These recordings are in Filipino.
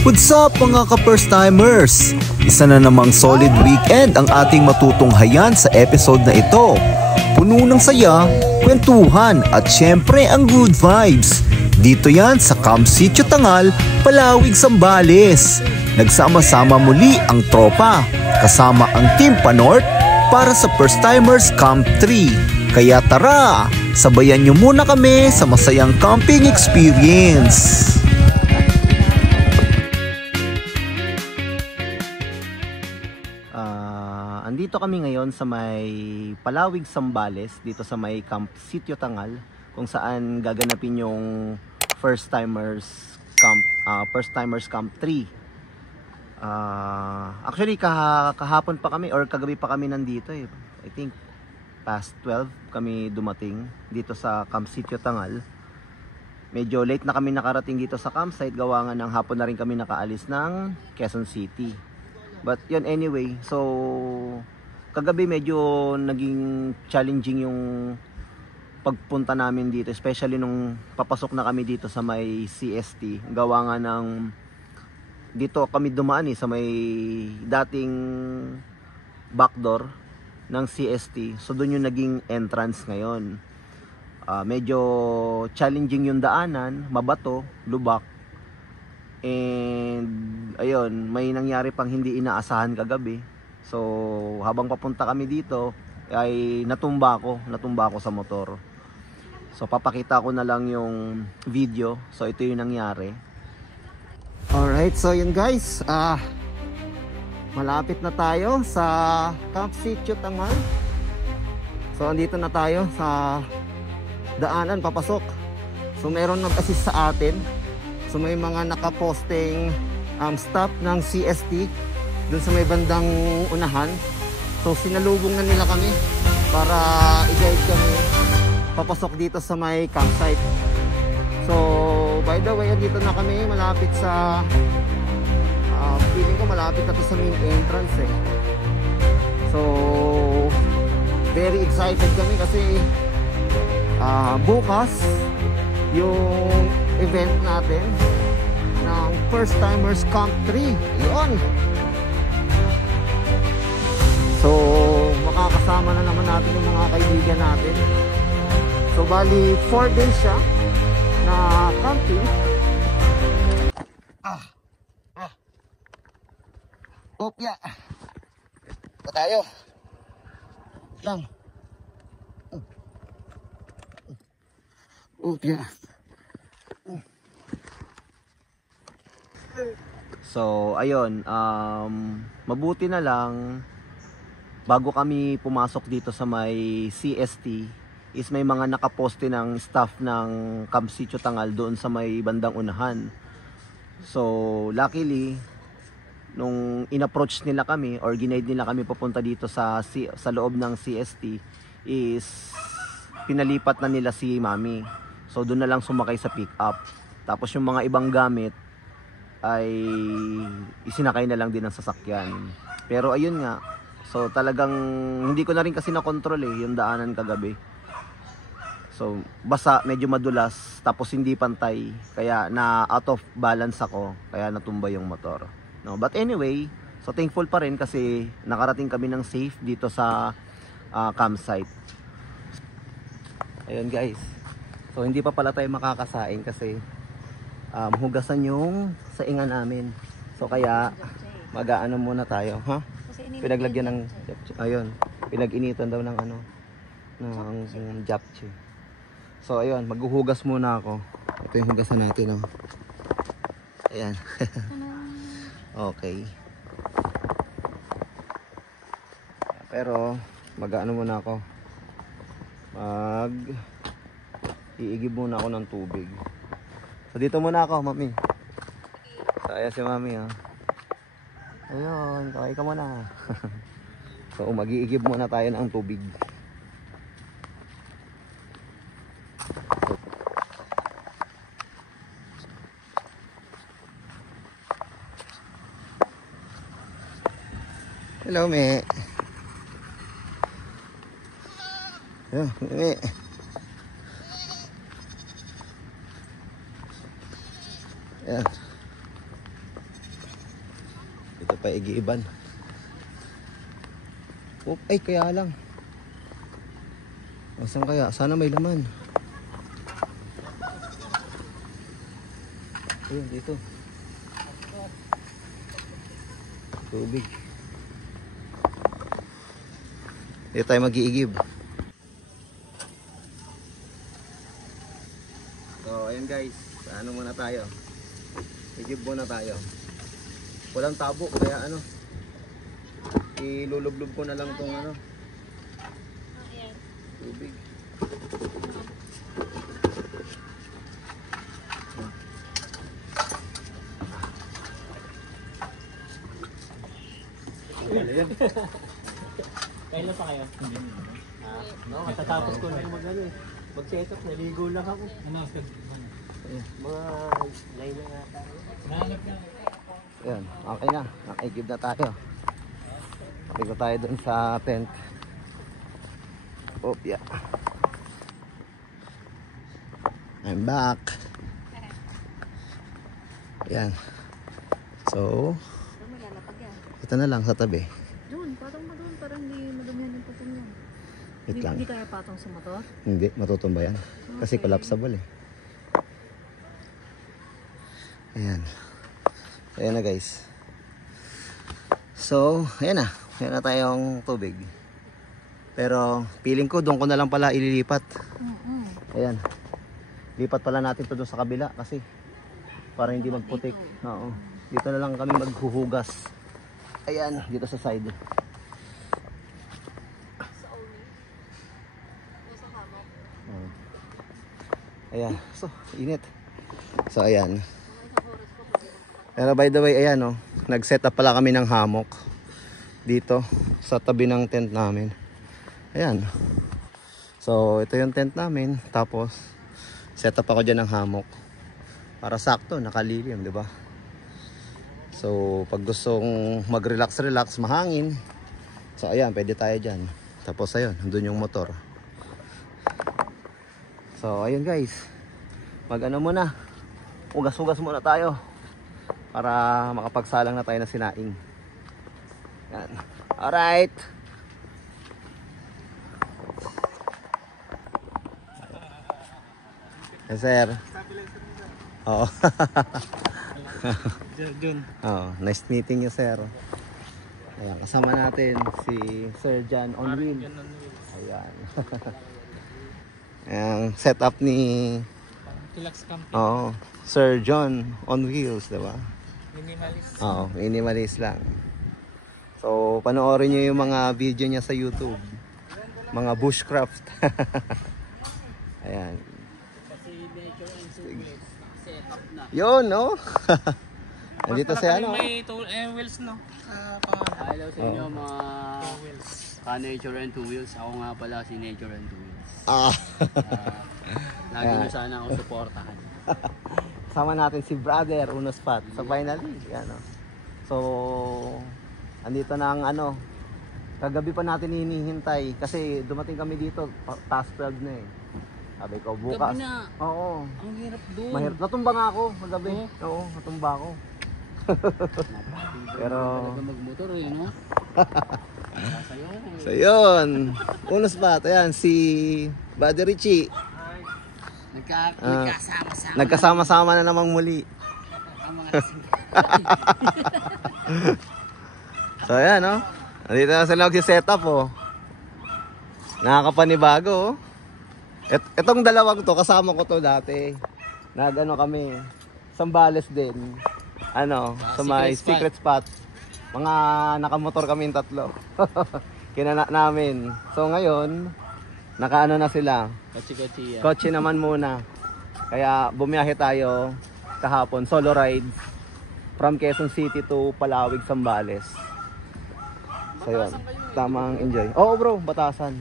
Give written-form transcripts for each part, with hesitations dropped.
What's up mga ka-first timers? Isa na namang solid weekend ang ating matutunghayan sa episode na ito. Puno ng saya, kwentuhan at syempre ang good vibes. Dito yan sa Camp Sitio Tangal, Palawig, Zambales. Nagsama-sama muli ang tropa, kasama ang Team Panorth para sa First Timers Camp 3. Kaya tara, sabayan nyo muna kami sa masayang camping experience. Andito kami ngayon sa may Palawig, Zambales, dito sa may Camp Sitio Tangal, kung saan gaganapin yung First Timers Camp 3. Actually kahapon pa kami or kagabi pa kami nandito eh. I think past 12 kami dumating dito sa Camp Sitio Tangal. Medyo late na kami nakarating dito sa campsite, gawa nga ng hapon na rin kami nakaalis ng Quezon City. But yun, anyway, so kagabi medyo naging challenging yung pagpunta namin dito, especially nung papasok na kami dito sa may CST. Gawa nga ng dito kami dumaan sa may dating backdoor ng CST. So doon yung naging entrance ngayon. Medyo challenging yung daanan, mabato, lubak. And ayun, may nangyari pang hindi inaasahan kagabi. So habang papunta kami dito ay natumba ako sa motor. So papakita ko na lang yung video. So ito yung nangyari. Alright, so yun guys, malapit na tayo sa Camp Sitio Tangal. So andito na tayo sa daanan papasok. So meron nag-assist sa atin. So may mga nakaposting staff ng CST dun sa may bandang unahan. So sinalubong na nila kami para i-guide kami papasok dito sa may campsite. So by the way, dito na kami malapit sa feeling ko malapit na to sa main entrance eh. So very excited kami kasi bukas yung event natin ng First Timers Camp 3. Yun! So makakasama na naman natin yung mga kaibigan natin. So bali 4 days siya na camping. Opya pa tayo lang. Opya. So ayun, mabuti na lang bago kami pumasok dito sa may CST is may mga nakaposte ng staff ng Camp Sitio Tangal doon sa may bandang unahan. So luckily nung in-approach nila kami or ginaid nila kami papunta dito sa loob ng CST is pinalipat na nila si Mami. So doon na lang sumakay sa pick up. Tapos yung mga ibang gamit ay isinakay na lang din ng sasakyan. Pero ayun nga, so talagang hindi ko na rin kasi na-control yung daanan kagabi. So basa, medyo madulas, tapos hindi pantay, kaya na out of balance ako, kaya natumba yung motor. No, but anyway, so thankful pa rin kasi nakarating kami ng safe dito sa campsite. Ayun guys, so hindi pa pala tayo makakasain kasi hugasan yung saingan namin. So kaya mag-aano muna tayo, ha? Pinaglagyan ng ayun, pinag-initan daw ng ng japchae. So ayun, maghuhugas muna ako. Ito yung hugasan natin, oh. Ayan. Okay. Pero mag-aano muna ako. Iigib muna ako ng tubig. So dito muna ako, Mami. So ayan si Mami, oh. Ayun, kaway ka muna. So mag-iigib muna tayo ng tubig. Hello, Me. Hello, Me. Ayan. Ito pa igiiban. Oh, ay kaya lang. Asan kaya? Sana may laman. Ayun, dito. Tubig. Dito tayo mag-iigib. So, ayun guys. Ano muna tayo? Igib muna tayo. Walang tabo, kaya ano. Ilulublob ko na lang tong ano. Tubig. Kailan pa kayo? No, matatapos ko na yung mag-ano eh. Mag-setup, naligo lang ako. Ano? Mga 9 na nga tayo. Ayan, okay na. Nakigib na tayo. Ligo tayo dun sa tent. Oh, yeah. I'm back. Ayan. So, ito na lang sa tabi. Doon, patong mo doon. Parang hindi madumihan yung patong yan. Wait lang. Hindi kaya patong sa motor? Hindi, matutumba yan. Kasi Okay. collapsible eh. Ayan. Ayan na guys. So, ayan na. Ayan na tayong tubig. Pero, feeling ko doon ko na lang pala ililipat. Ayan. Lipat pala natin to doon sa kabila kasi para hindi magputik. Oo. Dito na lang kami maghuhugas. Ayan, dito sa side. Oo. Ayan. So, init. So, ayan. Pero by the way, ayan oh, nag-set up pala kami ng hammock dito sa tabi ng tent namin. Ayan. So, ito yung tent namin. Tapos, set up ako dyan ng hammock. Para sakto, nakalilim, di ba? So, pag gustong mag-relax, mahangin. So, ayan, pwede tayo dyan. Tapos, ayun, nandun yung motor. So, ayun guys. Mag-ano muna. Ugas-ugas muna tayo. Para makapagsalang na tayo na sinaing. Yan. Alright. Yes, sir. Oo. Oh, nice meeting you, sir. Ayan, kasama natin si Sir John on wheel. Ayan. Ayan, setup ni Oo, Sir John on wheels, diba? Minimalist. Oo, minimalist lang. So, panoorin nyo yung mga video niya sa YouTube. Mga bushcraft. Ayan. Kasi nature and tools. Setup na. Yun, no? Nandito si ano? May tool and wheels, no? Hello sa inyo mga ka-Nature and Two Wheels. Ako nga pala si Nature and Two Wheels. Ah. Lagi nyo sana ako suportahan. Sama natin si Brother Uno Spot sa finally. Ano. So, andito na ang ano. Kagabi pa natin hinihintay kasi dumating kami dito past 12 na eh. Sabi ko bukas. Gabi na. Oo. Ang hirap doon. Mahirap. Natumba nga ako kagabi. Oo, natumba ako. Pero Talaga magmotor eh, no? Sayo. so yun. Uno Spot. Ayan si Buddy Richie. Nagkasama-sama. Nagkasama-sama na namang muli. Ang mga lasing. So ayan oh. Nandito na sila mag-setup oh. Nakakapanibago oh. Itong dalawang to, kasama ko to dati. Nag-ano kami, Sambales din. Ano, sa may secret spot. Mga nakamotor kaming tatlo. Kinana namin. So ngayon, nakaano na sila. Kotse-kotse yan. Kotse naman muna. Kaya bumiyahe tayo kahapon, solo rides. From Quezon City to Palawig, Sambales. So yun, tamang enjoy. Oo bro, Batasan.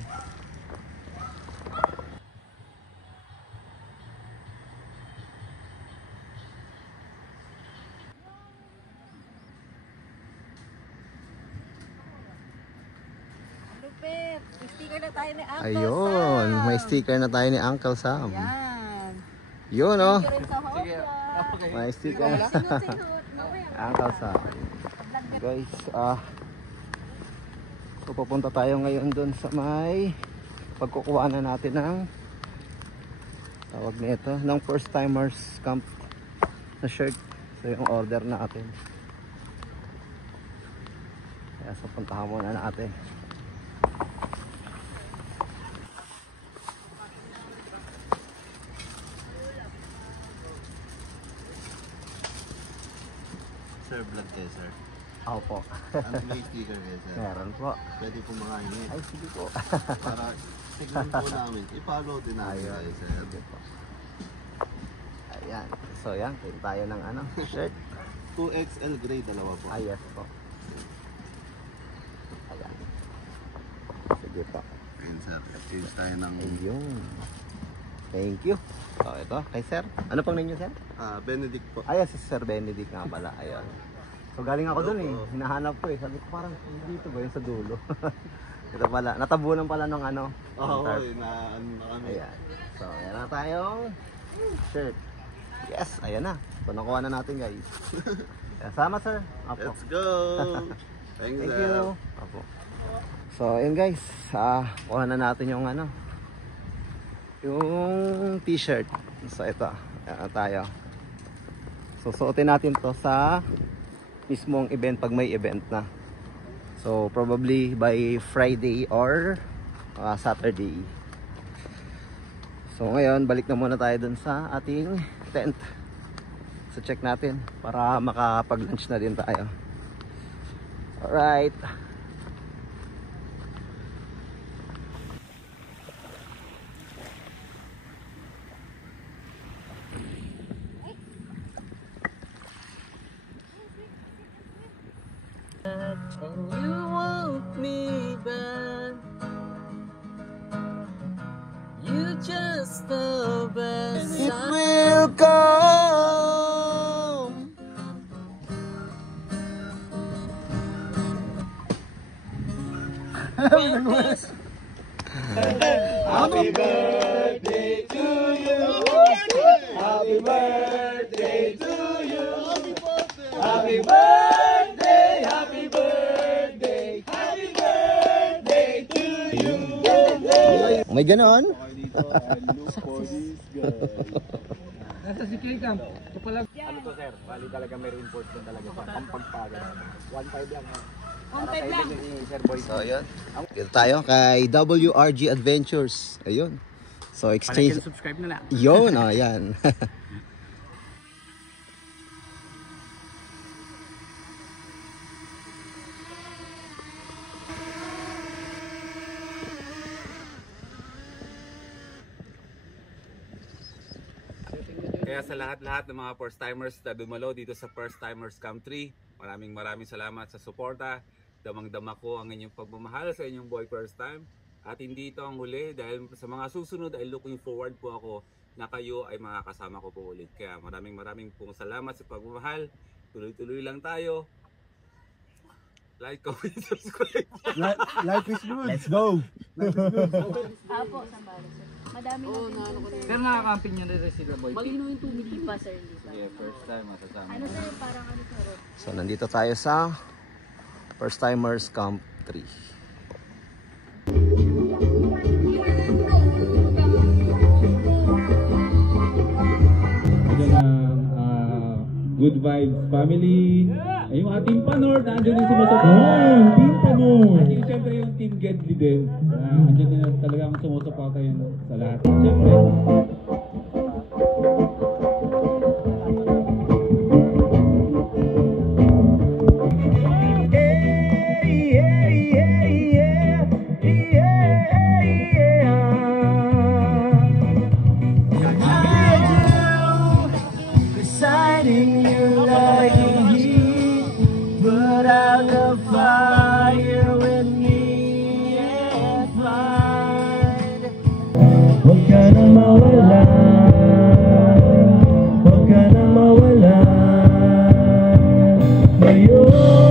Lupit! May sticker na tayo ni Uncle Ayun, Sam. may sticker na tayo ni Uncle Sam. Yan. Yun oh. Thank you rin sa Hopla. May sticker na Singot-singot. Mamaya. Uncle Sam. Vlog ka guys, so pupunta tayo ngayon dun sa may pagkukuha na natin ng tawag nito, ng first timers camp na shirt. So yung order natin, kaya so puntahan muna natin. Sir, vlog kayo, sir. Ako po. Ano may sticker kayo, sir? Meron po. Pwede po mga ini. Ay sige po. Para tignan po namin. I-follow din namin Ayun. kayo, sir. Sige po. Ayan. So yan, kain tayo ng ano, shirt. 2XL gray, dalawa po. Ah, yes po. Ayan. Sige po. Ayun, sir. Exchange tayo ng Ayun. Thank you. So ito, kay sir. Ano pang ninyo, sir? Benedict po. Ay, si Sir Benedict nga pala. Ayun. So galing ako dun eh. Opo. Hinahanap ko eh. Sabi ko parang dito ba yun sa dulo? Ito pala. Natabunan pala nung ano. Oo, ng tarp. na ano na kami. Ayan. So, ayan na tayong shirt. Yes, ayan na. So, nakuha na natin guys. Ayan, sama sir. Apo. Let's go! Thanks, Thank sir. you. Apo. So, ayan guys. Kuha na natin yung ano. Yung t-shirt. So, ito. Ayan na tayo. So, suotin natin to sa mismong event pag may event na. So, probably by Friday or Saturday. So, ngayon, balik na muna tayo dun sa ating tent. So, check natin para makapag-lunch na din tayo. Alright. And you want me back. You just the best. It will come. Happy birthday to you. Happy birthday to you. Happy birthday. Happy birthday. Happy birthday to you. May ganon? Ano to sir? Bali talaga may reinforcement talaga sa pampagpaga. 1.5 lang. 1.5 lang. Sir Boy. So, ayun. Dito tayo kay WRG Adventures. Ayun. So, exchange. Subscribe na lang. Yun, ayan. Kaya sa lahat-lahat ng mga first timers na dumalo dito sa First Timers Camp 3, maraming salamat sa suporta. Damang-dama ko ang inyong pagmamahal sa inyong boy first time. At hindi ito ang huli dahil sa mga susunod ay looking forward po ako na kayo ay makakasama ko po ulit. Kaya maraming pong salamat sa pagmamahal. Tuloy-tuloy lang tayo. Like, comment, subscribe. Life is good. Let's go. Apo, sambales. Madami na din. Pero nakakamping nyo rin sila boy. Hindi pa sir, hindi pa. Yeah, first time masasama. Ano sir, parang ano sir? So, nandito tayo sa First Timers Camp 3. Good Vibes Family. Ay, yung ating Panor, nandiyan yung sumusuporta. Team Panor. At yung siyempre yung Team Gedli din. Nandiyan din talagang sumusuporta yun sa lahat. Siyempre. Reciting you like heat, put out the fire with me and find. Huwag ka na mawala, huwag ka na mawala, ngayon.